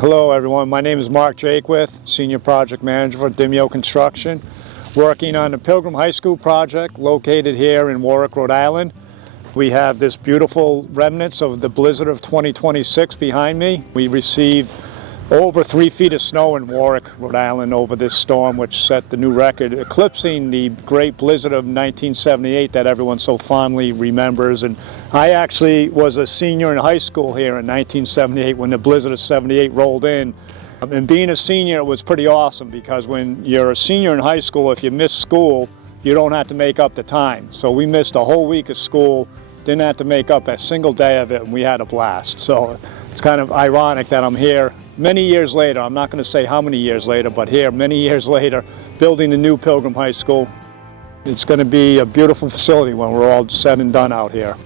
Hello everyone, my name is Mark Jaquith, Senior Project Manager for Dimeo Construction, working on the Pilgrim High School project located here in Warwick, Rhode Island. We have this beautiful remnants of the blizzard of 2026 behind me. We received over 3 feet of snow in Warwick, Rhode Island over this storm, which set the new record, eclipsing the great blizzard of 1978 that everyone so fondly remembers. And I actually was a senior in high school here in 1978 when the blizzard of 78 rolled in. And being a senior, it was pretty awesome because when you're a senior in high school, if you miss school, you don't have to make up the time. So we missed a whole week of school, didn't have to make up a single day of it, and we had a blast. So it's kind of ironic that I'm here many years later. I'm not going to say how many years later, but here many years later, building the new Pilgrim High School. It's going to be a beautiful facility when we're all said and done out here.